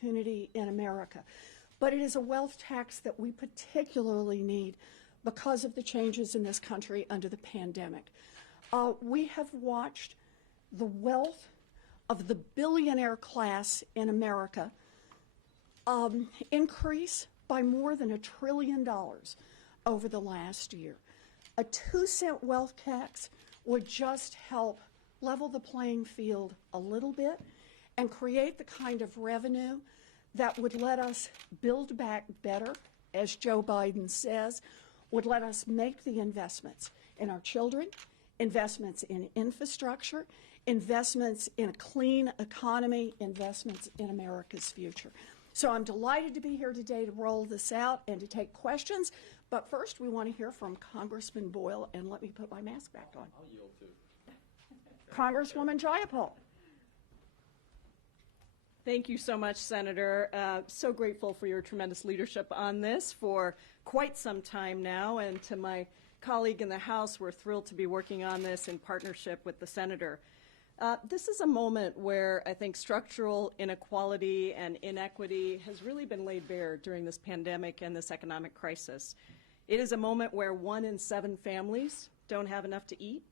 opportunity in America. But it is a wealth tax that we particularly need because of the changes in this country under the pandemic. We have watched the wealth of the billionaire class in America increase by more than $1 trillion over the last year. A 2-cent wealth tax would just help level the playing field a little bit and create the kind of revenue that would let us build back better, as Joe Biden says, would let us make the investments in our children, investments in infrastructure, investments in a clean economy, investments in America's future. So I'm delighted to be here today to roll this out and to take questions. But first, we want to hear from Congressman Boyle, and let me put my mask back on. I'll yield to Congresswoman Jaypal. Thank you so much, Senator. So grateful for your tremendous leadership on this for quite some time now. And to my colleague in the House, we're thrilled to be working on this in partnership with the Senator. This is a moment where I think structural inequality and inequity has really been laid bare during this pandemic and this economic crisis. It is a moment where 1 in 7 families don't have enough to eat.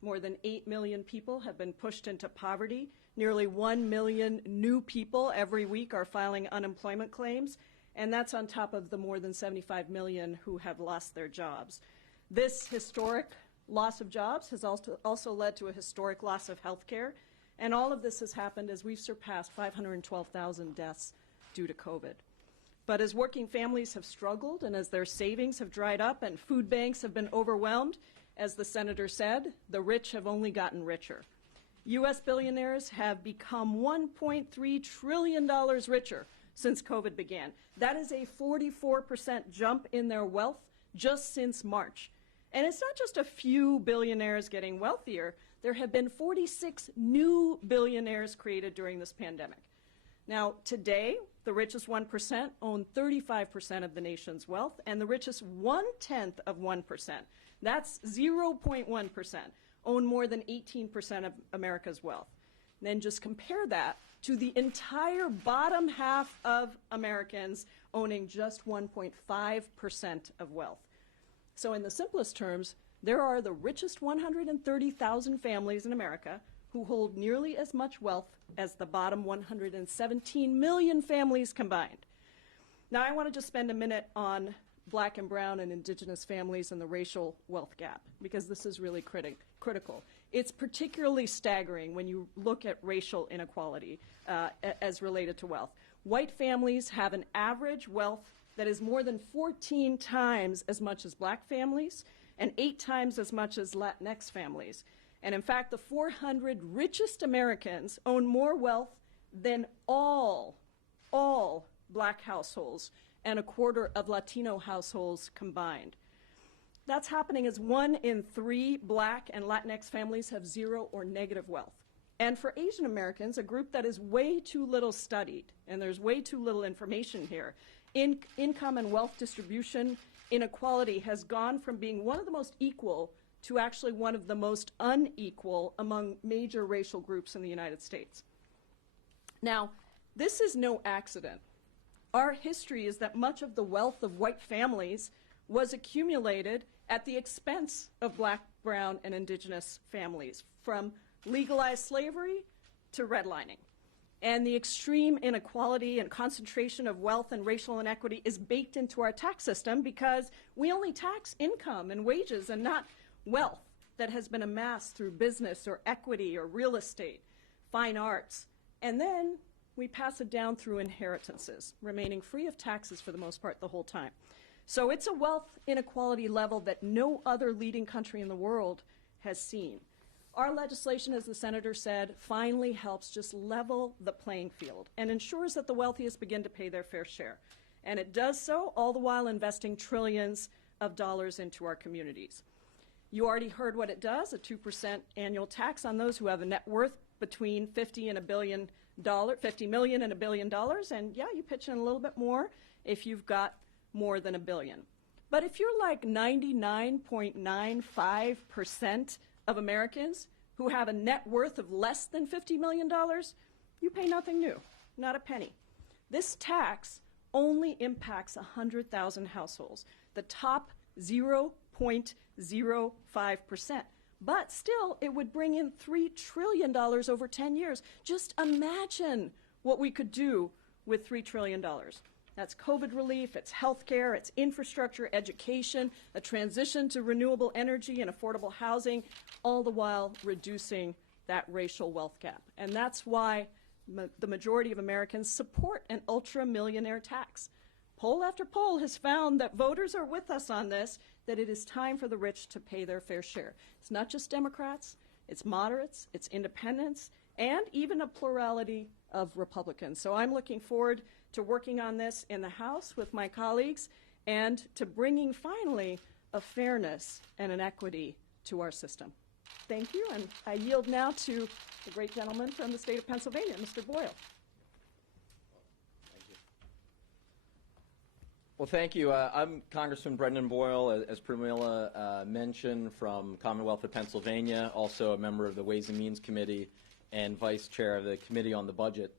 More than 8 million people have been pushed into poverty. Nearly 1 million new people every week are filing unemployment claims, and that's on top of the more than 75 million who have lost their jobs. This historic loss of jobs has also led to a historic loss of health care, and all of this has happened as we've surpassed 512,000 deaths due to COVID. But as working families have struggled and as their savings have dried up and food banks have been overwhelmed, as the Senator said, the rich have only gotten richer. U.S. billionaires have become $1.3 trillion richer since COVID began. That is a 44% jump in their wealth just since March. And it's not just a few billionaires getting wealthier. There have been 46 new billionaires created during this pandemic. Now, today, the richest 1% own 35% of the nation's wealth, and the richest 0.1%, that's 0.1%, own more than 18% of America's wealth. And then just compare that to the entire bottom half of Americans owning just 1.5% of wealth. So in the simplest terms, there are the richest 130,000 families in America who hold nearly as much wealth as the bottom 117 million families combined. Now, I want to just spend a minute on Black and brown and indigenous families and the racial wealth gap, because this is really critical. It's particularly staggering when you look at racial inequality as related to wealth. White families have an average wealth that is more than 14 times as much as black families and 8 times as much as Latinx families. And in fact, the 400 richest Americans own more wealth than all black households and a quarter of Latino households combined. That's happening as 1 in 3 black and Latinx families have 0 or negative wealth. And for Asian Americans, a group that is way too little studied, and there's way too little information here, income and wealth distribution inequality has gone from being one of the most equal to actually one of the most unequal among major racial groups in the United States. Now, this is no accident. Our history is that much of the wealth of white families was accumulated at the expense of black, brown, and indigenous families, from legalized slavery to redlining. And the extreme inequality and concentration of wealth and racial inequity is baked into our tax system because we only tax income and wages and not wealth that has been amassed through business or equity or real estate, fine arts. And then we pass it down through inheritances, remaining free of taxes for the most part the whole time. So it's a wealth inequality level that no other leading country in the world has seen. Our legislation, as the Senator said, finally helps just level the playing field and ensures that the wealthiest begin to pay their fair share. And it does so all the while investing trillions of dollars into our communities. You already heard what it does, a 2% annual tax on those who have a net worth between $50 million and $1 billion. And yeah, you pitch in a little bit more if you've got more than $1 billion. But if you're like 99.95% of Americans who have a net worth of less than $50 million, you pay nothing new, not a penny. This tax only impacts 100,000 households, the top 0.05%. But still, it would bring in $3 trillion over 10 years. Just imagine what we could do with $3 trillion. That's COVID relief, it's healthcare, it's infrastructure, education, a transition to renewable energy and affordable housing, all the while reducing that racial wealth gap. And that's why the majority of Americans support an ultra-millionaire tax. Poll after poll has found that voters are with us on this, that it is time for the rich to pay their fair share. It's not just Democrats, it's moderates, it's independents, and even a plurality of Republicans. So I'm looking forward to working on this in the House with my colleagues and to bringing finally a fairness and an equity to our system. Thank you, and I yield now to the great gentleman from the state of Pennsylvania, Mr. Boyle. Well, thank you. I'm Congressman Brendan Boyle, as Pramila mentioned, from Commonwealth of Pennsylvania, also a member of the Ways and Means Committee and Vice Chair of the Committee on the Budget.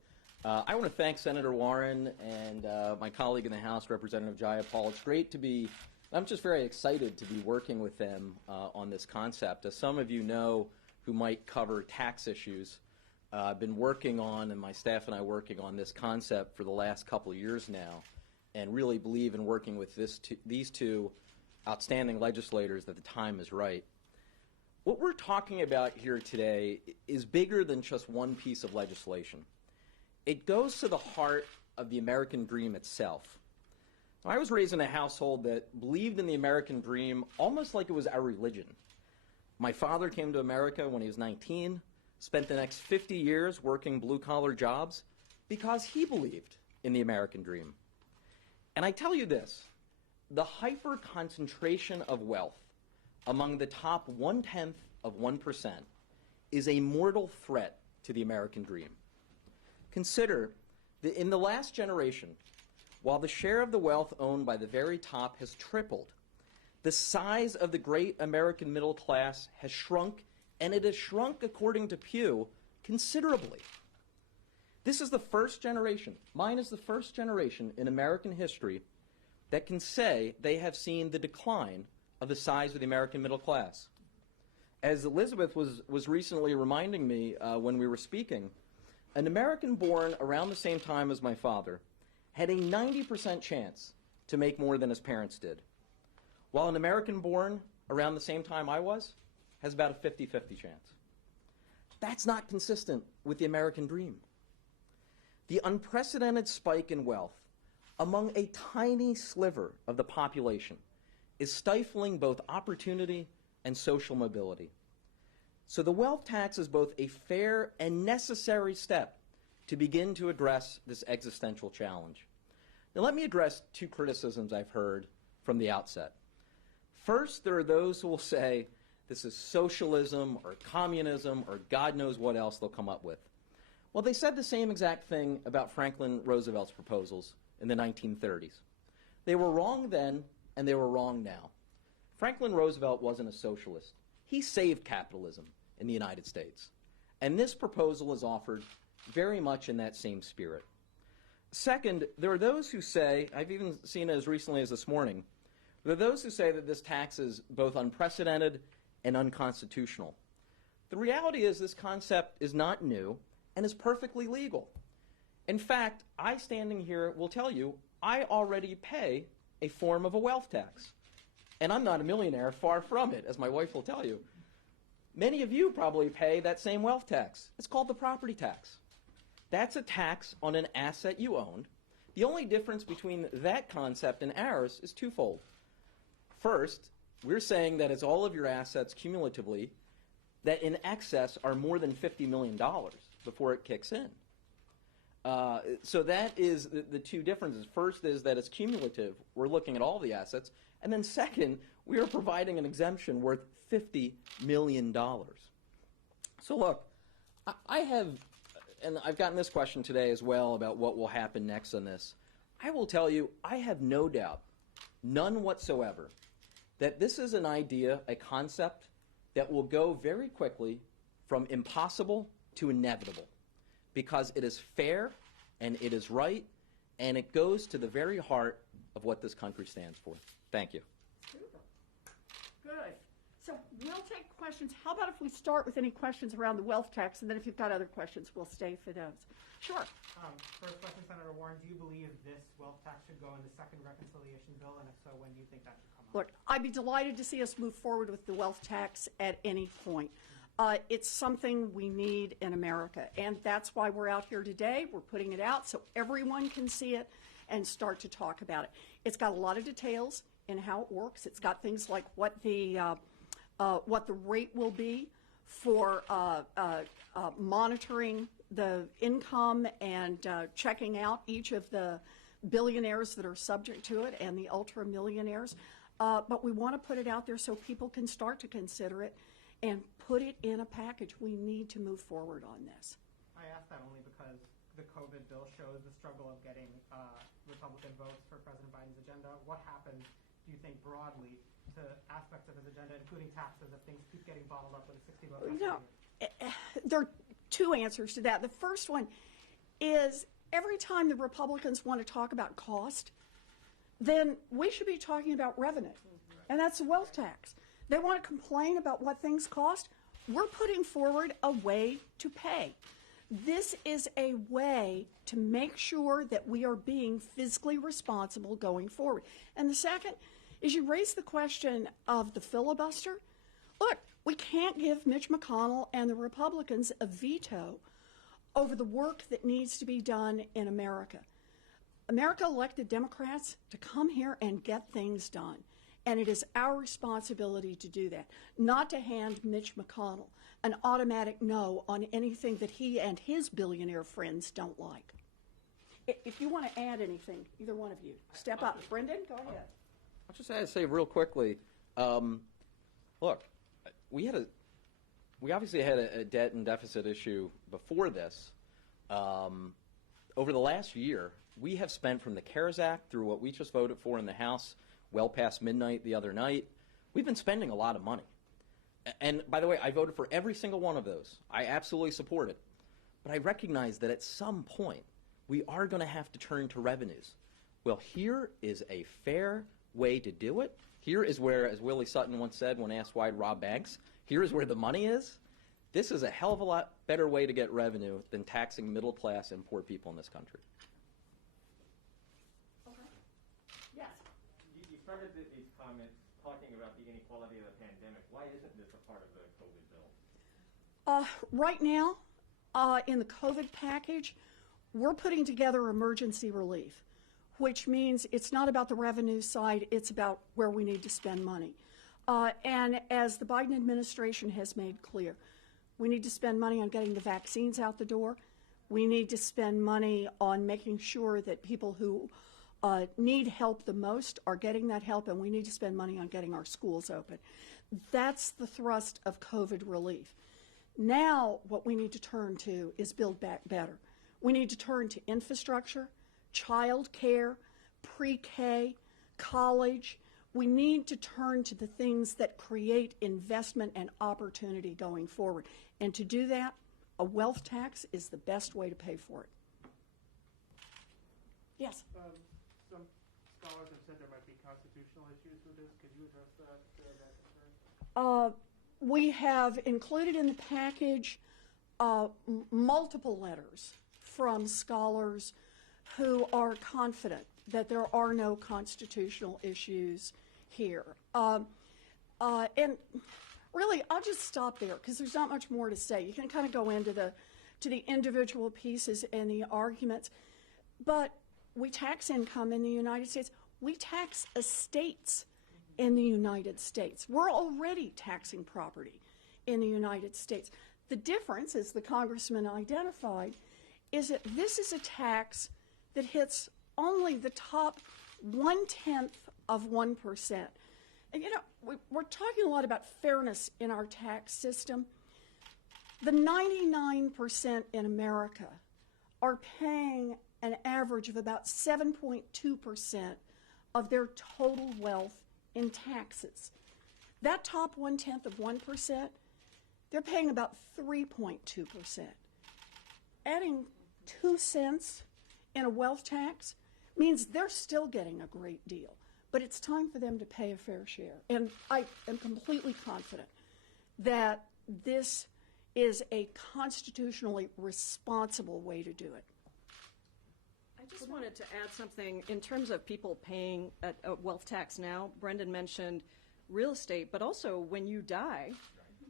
I want to thank Senator Warren and my colleague in the House, Representative Jaypal. It's great to be, I'm just very excited to be working with them on this concept. As some of you know who might cover tax issues, I've been working on, and my staff and I working on this concept for the last couple of years now, and really believe in working with these two outstanding legislators that the time is right. What we're talking about here today is bigger than just one piece of legislation. It goes to the heart of the American dream itself. I was raised in a household that believed in the American dream almost like it was our religion. My father came to America when he was 19, spent the next 50 years working blue-collar jobs because he believed in the American dream. And I tell you this, the hyper-concentration of wealth among the top 0.1% is a mortal threat to the American dream. Consider that in the last generation, while the share of the wealth owned by the very top has tripled, the size of the great American middle class has shrunk, and it has shrunk, according to Pew, considerably. This is the first generation, mine is the first generation in American history that can say they have seen the decline of the size of the American middle class. As Elizabeth was recently reminding me when we were speaking, an American born around the same time as my father had a 90% chance to make more than his parents did, while an American born around the same time I was has about a 50-50 chance. That's not consistent with the American dream. The unprecedented spike in wealth among a tiny sliver of the population is stifling both opportunity and social mobility. So the wealth tax is both a fair and necessary step to begin to address this existential challenge. Now let me address two criticisms I've heard from the outset. First, there are those who will say this is socialism or communism or God knows what else they'll come up with. Well, they said the same exact thing about Franklin Roosevelt's proposals in the 1930s. They were wrong then, and they were wrong now. Franklin Roosevelt wasn't a socialist. He saved capitalism in the United States. And this proposal is offered very much in that same spirit. Second, there are those who say, I've even seen it as recently as this morning, there are those who say that this tax is both unprecedented and unconstitutional. The reality is this concept is not new and is perfectly legal. In fact, I standing here will tell you, I already pay a form of a wealth tax. And I'm not a millionaire, far from it, as my wife will tell you. Many of you probably pay that same wealth tax. It's called the property tax. That's a tax on an asset you owned. The only difference between that concept and ours is twofold. First, we're saying that it's all of your assets cumulatively that in excess are more than $50 million before it kicks in. So that is the two differences. First is that it's cumulative. We're looking at all the assets. And then second, we are providing an exemption worth $50 million. So look, I have, and I've gotten this question today as well about what will happen next on this. I will tell you, I have no doubt, none whatsoever, that this is an idea, a concept, that will go very quickly from impossible to inevitable, because it is fair and it is right and it goes to the very heart of what this country stands for. Thank you. Super. Good. So we'll take questions. How about if we start with any questions around the wealth tax, and then if you've got other questions, we'll stay for those. Sure. First question, Senator Warren, do you believe this wealth tax should go in the second reconciliation bill, and if so, when do you think that should come up? Look, I'd be delighted to see us move forward with the wealth tax at any point. It's something we need in America, and that's why we're out here today. We're putting it out so everyone can see it and start to talk about it. It's got a lot of details in how it works. It's got things like what the rate will be for monitoring the income and checking out each of the billionaires that are subject to it and the ultra millionaires. But we want to put it out there so people can start to consider it and put it in a package. We need to move forward on this. I ask that only because the COVID bill shows the struggle of getting Republican votes for President Biden's agenda. What happens, do you think, broadly to aspects of his agenda, including taxes, if things keep getting bottled up with a 60-vote There are two answers to that. The first one is every time the Republicans want to talk about cost, then we should be talking about revenue, and that's the wealth tax. They want to complain about what things cost. We're putting forward a way to pay. This is a way to make sure that we are being fiscally responsible going forward. And the second is you raise the question of the filibuster. Look, we can't give Mitch McConnell and the Republicans a veto over the work that needs to be done in America. America elected Democrats to come here and get things done. And it is our responsibility to do that, not to hand Mitch McConnell an automatic no on anything that he and his billionaire friends don't like. If you want to add anything, either one of you, step up. Brendan, go ahead. I'll just say real quickly, look, we obviously had a debt and deficit issue before this. Over the last year, we have spent from the CARES Act through what we just voted for in the House, well past midnight the other night, we've been spending a lot of money. And by the way, I voted for every single one of those. I absolutely support it. But I recognize that at some point, we are going to have to turn to revenues. Well, here is a fair way to do it. Here is where, as Willie Sutton once said when asked why he'd rob banks, here is where the money is. This is a hell of a lot better way to get revenue than taxing middle class and poor people in this country. Yes. You started these comments talking about the inequality of the pandemic. Why isn't this a part of the COVID bill? Right now, in the COVID package, we're putting together emergency relief, which means it's not about the revenue side, it's about where we need to spend money. And as the Biden administration has made clear, we need to spend money on getting the vaccines out the door. We need to spend money on making sure that people who need help the most are getting that help, and we need to spend money on getting our schools open. That's the thrust of COVID relief. Now, what we need to turn to is build back better. We need to turn to infrastructure, child care, pre-K, college. We need to turn to the things that create investment and opportunity going forward. And to do that, a wealth tax is the best way to pay for it. Yes? Some scholars have said there might be constitutional issues with this. Could you address that concern? We have included in the package multiple letters from scholars who are confident that there are no constitutional issues here. And really, I'll just stop there because there's not much more to say. You can kind of go into the individual pieces and the arguments. But we tax income in the United States. We tax estates in the United States. We're already taxing property in the United States. The difference, as the congressman identified, is that this is a tax that hits only the top 1/10 of 1%. And you know, we're talking a lot about fairness in our tax system. The 99% in America are paying an average of about 7.2% of their total wealth in taxes. That top 1/10 of 1%, they're paying about 3.2%. Adding 2 cents in a wealth tax means they're still getting a great deal. But it's time for them to pay a fair share. And I am completely confident that this is a constitutionally responsible way to do it. I just wanted to add something in terms of people paying a wealth tax now. Brendan mentioned real estate, but also when you die,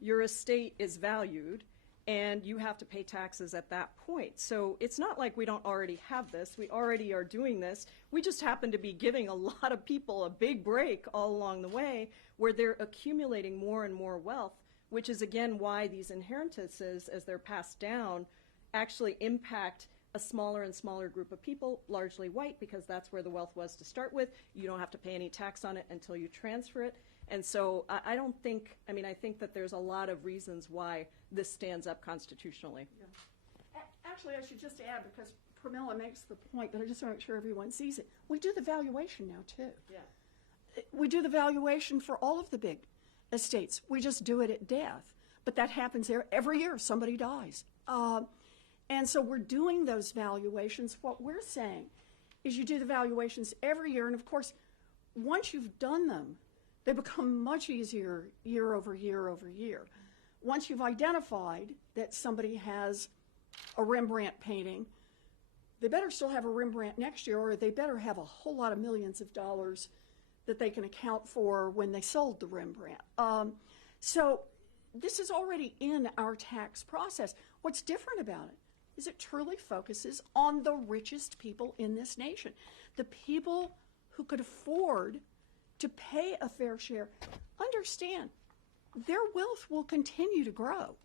your estate is valued and you have to pay taxes at that point. So it's not like we don't already have this. We already are doing this. We just happen to be giving a lot of people a big break all along the way where they're accumulating more and more wealth, which is again why these inheritances, as they're passed down, actually impact a smaller and smaller group of people, largely white, because that's where the wealth was to start with. You don't have to pay any tax on it until you transfer it. And so I don't think, I mean, I think that there's a lot of reasons why this stands up constitutionally. Yeah. Actually, I should just add, because Pramila makes the point, but I just want to make sure everyone sees it. We do the valuation now, too. Yeah. We do the valuation for all of the big estates. We just do it at death. But that happens there every year. Somebody dies. And so we're doing those valuations. What we're saying is you do the valuations every year. And, of course, once you've done them, they become much easier year over year over year. Once you've identified that somebody has a Rembrandt painting, they better still have a Rembrandt next year, or they better have a whole lot of millions of dollars that they can account for when they sold the Rembrandt. So this is already in our tax process. What's different about it is it truly focuses on the richest people in this nation, the people who could afford to pay a fair share. Understand, their wealth will continue to grow.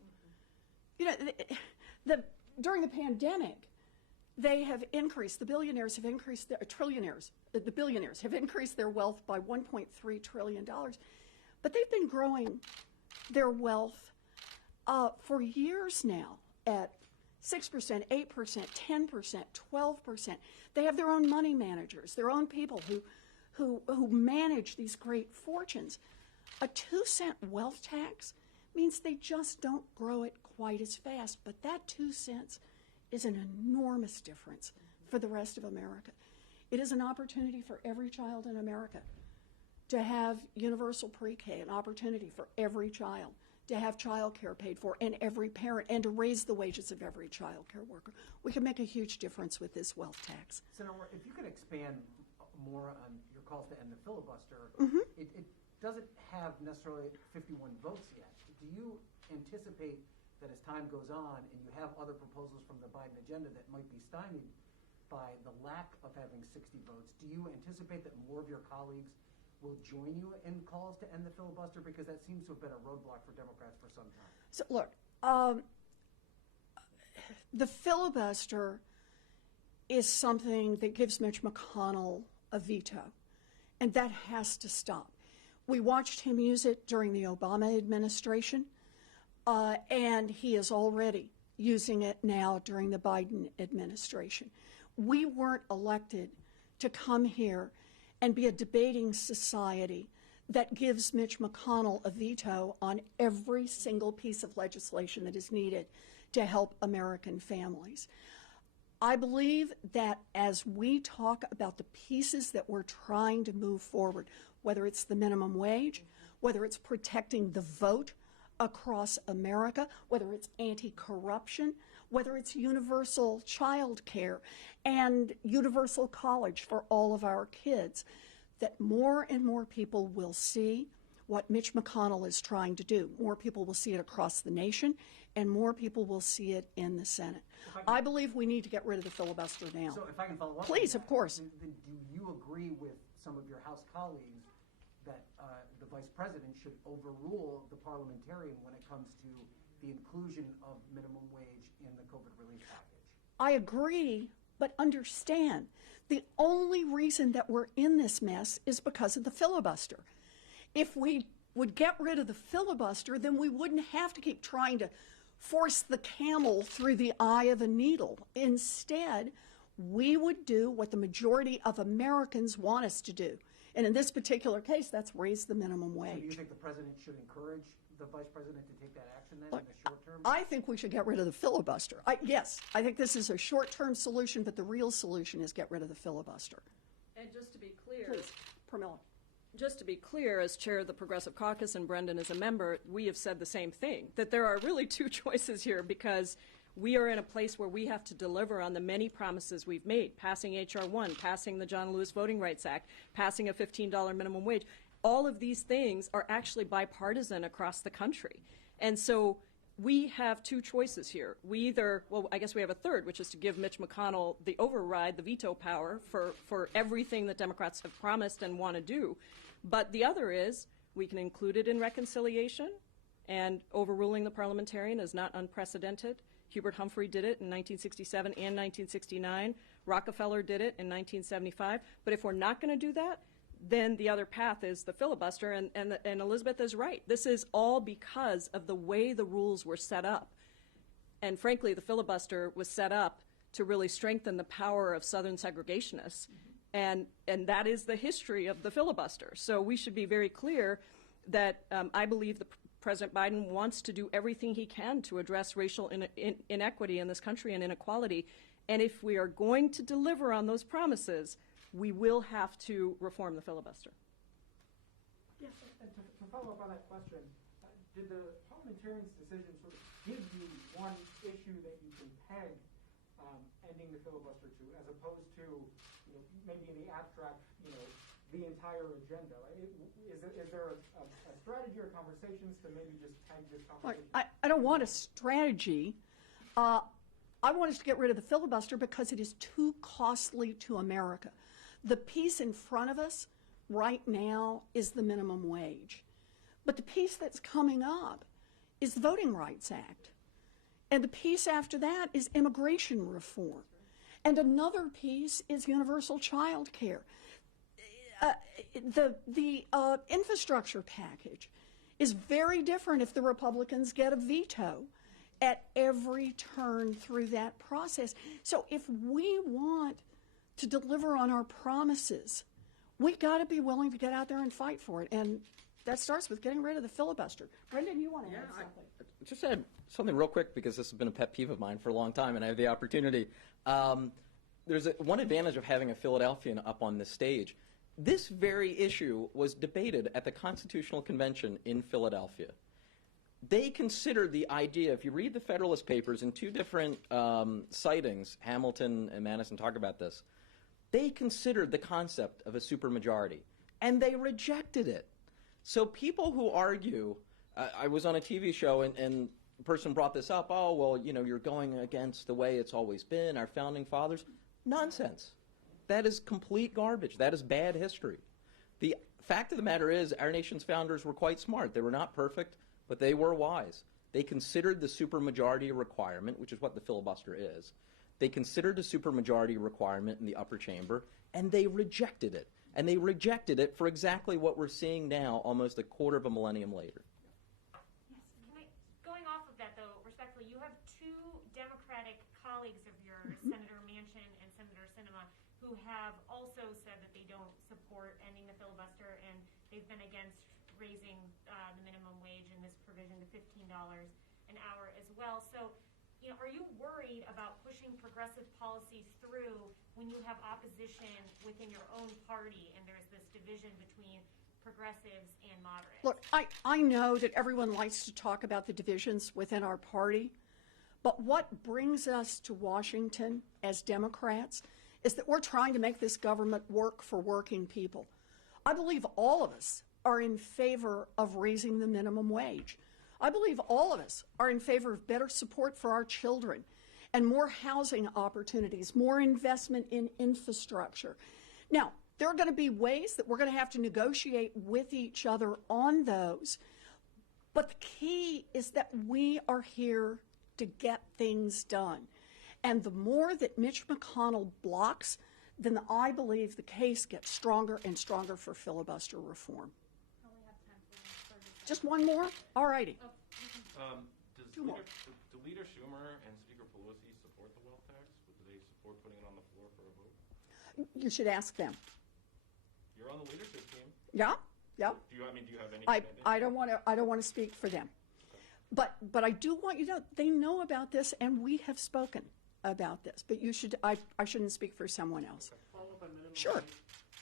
You know, during the pandemic, they have increased, the billionaires have increased, the billionaires have increased their wealth by $1.3 trillion. But they've been growing their wealth for years now at 6%, 8%, 10%, 12%. They have their own money managers, their own people who manage these great fortunes. A 2-cent wealth tax means they just don't grow it quite as fast, but that 2 cents is an enormous difference for the rest of America. It is an opportunity for every child in America to have universal pre-K, an opportunity for every child to have child care paid for, and every parent, and to raise the wages of every child care worker. We can make a huge difference with this wealth tax. Senator, if you could expand more on your calls to end the filibuster, it doesn't have necessarily 51 votes yet. Do you anticipate that as time goes on and you have other proposals from the Biden agenda that might be stymied by the lack of having 60 votes, do you anticipate that more of your colleagues will join you in calls to end the filibuster? Because that seems to have been a roadblock for Democrats for some time. So look, the filibuster is something that gives Mitch McConnell a veto, and that has to stop. We watched him use it during the Obama administration, and he is already using it now during the Biden administration. We weren't elected to come here and be a debating society that gives Mitch McConnell a veto on every single piece of legislation that is needed to help American families. I believe that as we talk about the pieces that we're trying to move forward, whether it's the minimum wage, whether it's protecting the vote across America, whether it's anti-corruption, whether it's universal child care and universal college for all of our kids, that more and more people will see what Mitch McConnell is trying to do. More people will see it across the nation, and more people will see it in the Senate. I believe we need to get rid of the filibuster now. So if I can follow up Please, on of course. Then do you agree with some of your House colleagues that the Vice President should overrule the parliamentarian when it comes to the inclusion of minimum wage in the COVID relief package? I agree, but understand, the only reason that we're in this mess is because of the filibuster. If we would get rid of the filibuster, then we wouldn't have to keep trying to force the camel through the eye of a needle. Instead, we would do what the majority of Americans want us to do. And in this particular case, that's raise the minimum wage. So do you think the President should encourage the vice president to take that action then Look, in the short term? I think we should get rid of the filibuster. Yes, I think this is a short-term solution, but the real solution is get rid of the filibuster. And just to be clear, Please, Pramila. just to be clear, as chair of the Progressive Caucus and Brendan is a member, we have said the same thing, that there are really two choices here because we are in a place where we have to deliver on the many promises we've made, passing H.R. 1, passing the John Lewis Voting Rights Act, passing a $15 minimum wage. All of these things are actually bipartisan across the country. And so we have two choices here. We either, well, I guess we have a third, which is to give Mitch McConnell the override, the veto power for everything that Democrats have promised and want to do. But the other is we can include it in reconciliation, and overruling the parliamentarian is not unprecedented. Hubert Humphrey did it in 1967 and 1969. Rockefeller did it in 1975. But if we're not going to do that, then the other path is the filibuster, and Elizabeth is right. This is all because of the way the rules were set up. And frankly, the filibuster was set up to really strengthen the power of Southern segregationists. And that is the history of the filibuster. So we should be very clear that I believe that President Biden wants to do everything he can to address racial inequity in this country and inequality. And if we are going to deliver on those promises, we will have to reform the filibuster. Yes, and to follow up on that question, did the parliamentarians' decision sort of give you one issue that you can peg ending the filibuster to, as opposed to, maybe in the abstract, the entire agenda? Is there a strategy or conversations to maybe just peg this conversation? I don't want a strategy. I want us to get rid of the filibuster because it is too costly to America. The piece in front of us right now is the minimum wage. But the piece that's coming up is the Voting Rights Act. And the piece after that is immigration reform. And another piece is universal child care. The infrastructure package is very different if the Republicans get a veto at every turn through that process. So if we want to deliver on our promises, we got to be willing to get out there and fight for it. And that starts with getting rid of the filibuster. Brendan, you want to add something? Just add something real quick because this has been a pet peeve of mine for a long time and I have the opportunity. There's one advantage of having a Philadelphian up on this stage. This very issue was debated at the Constitutional Convention in Philadelphia. They considered the idea, if you read the Federalist Papers in two different sightings, Hamilton and Madison talk about this, they considered the concept of a supermajority, and they rejected it. So people who argue, I was on a TV show and a person brought this up, oh, well, you're going against the way it's always been, our founding fathers. Nonsense. That is complete garbage. That is bad history. The fact of the matter is our nation's founders were quite smart. They were not perfect, but they were wise. They considered the supermajority requirement, which is what the filibuster is. They considered a supermajority requirement in the upper chamber, and they rejected it. And they rejected it for exactly what we're seeing now, almost a quarter of a millennium later. Yes. Going off of that, though, respectfully, you have two Democratic colleagues of yours, Senator Manchin and Senator Sinema, who have also said that they don't support ending the filibuster, and they've been against raising the minimum wage in this provision to $15 an hour as well. So, are you worried about pushing progressive policies through when you have opposition within your own party and there's this division between progressives and moderates? Look, I know that everyone likes to talk about the divisions within our party, but what brings us to Washington as Democrats is that we're trying to make this government work for working people. I believe all of us are in favor of raising the minimum wage. I believe all of us are in favor of better support for our children and more housing opportunities, more investment in infrastructure. Now, there are going to be ways that we're going to have to negotiate with each other on those, but the key is that we are here to get things done. And the more that Mitch McConnell blocks, then I believe the case gets stronger and stronger for filibuster reform. Just one more? All righty. Two more. Do Leader Schumer and Speaker Pelosi support the wealth tax? Do they support putting it on the floor for a vote? You should ask them. You're on the leadership team. Yeah, Yep. Do you have any? I don't want to speak for them. But I do want you to know, they know about this, and we have spoken about this. But I shouldn't speak for someone else. Follow up on minimum Sure. wage.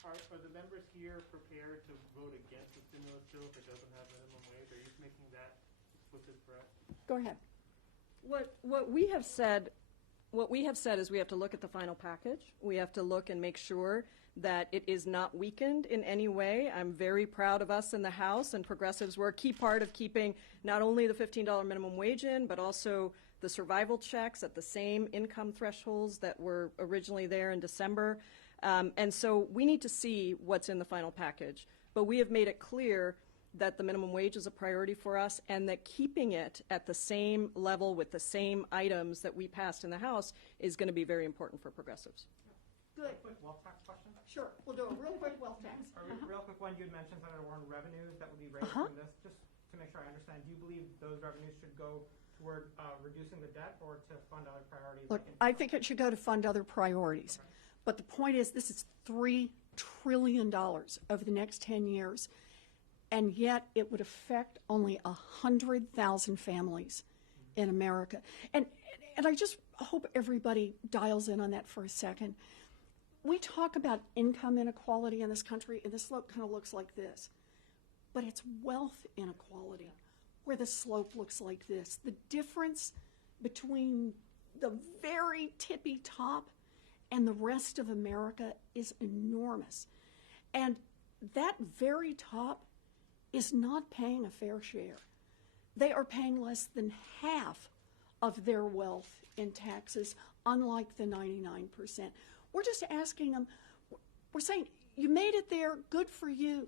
Are the members here prepared to vote against the stimulus bill if it doesn't have minimum wage? Are you making that explicit threat? Go ahead. What we have said is we have to look at the final package. We have to look and make sure that it is not weakened in any way. I'm very proud of us in the House, and progressives were a key part of keeping not only the $15 minimum wage in, but also the survival checks at the same income thresholds that were originally there in December. And so we need to see what's in the final package. But we have made it clear that the minimum wage is a priority for us, and that keeping it at the same level with the same items that we passed in the House is going to be very important for progressives. Good. Quick wealth tax question. Sure. We'll do a real quick wealth tax. Real quick one. You had mentioned, Senator Warren, revenues that would be raised from this. Just to make sure I understand, do you believe those revenues should go toward reducing the debt or to fund other priorities? Look, I think it should go to fund other priorities. Okay. But the point is, this is $3 trillion over the next 10 years, and yet it would affect only 100,000 families in America. And I just hope everybody dials in on that for a second. We talk about income inequality in this country, and the slope kind of looks like this. But it's wealth inequality where the slope looks like this. The difference between the very tippy top and the rest of America is enormous. And that very top is not paying a fair share. They are paying less than half of their wealth in taxes, unlike the 99%. We're just asking them, we're saying, you made it there, good for you,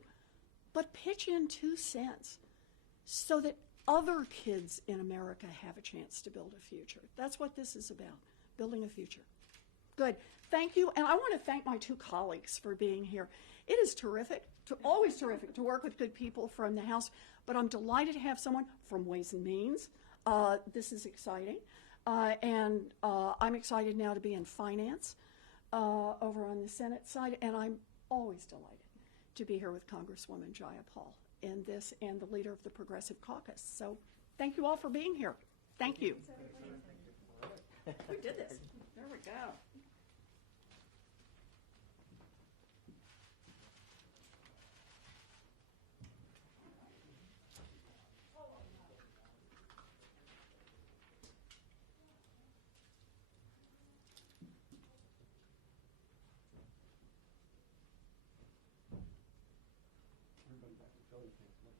but pitch in 2 cents so that other kids in America have a chance to build a future. That's what this is about, building a future. Good. Thank you. And I want to thank my 2 colleagues for being here. It is terrific, always terrific to work with good people from the House, but I'm delighted to have someone from Ways and Means. This is exciting. And I'm excited now to be in finance over on the Senate side, and I'm always delighted to be here with Congresswoman Jayapal in this and the leader of the Progressive Caucus. So thank you all for being here. Thank you. We did this. There we go.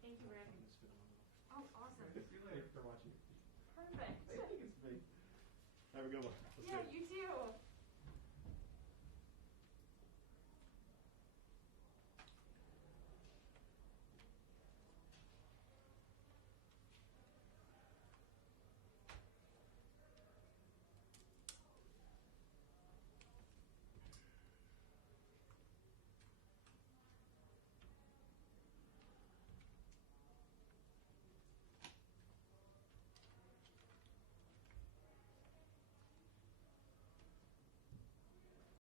Thank you, Rick. Oh, awesome. See you later for watching. Perfect. I think it's big. Have a good one. Yeah, you too.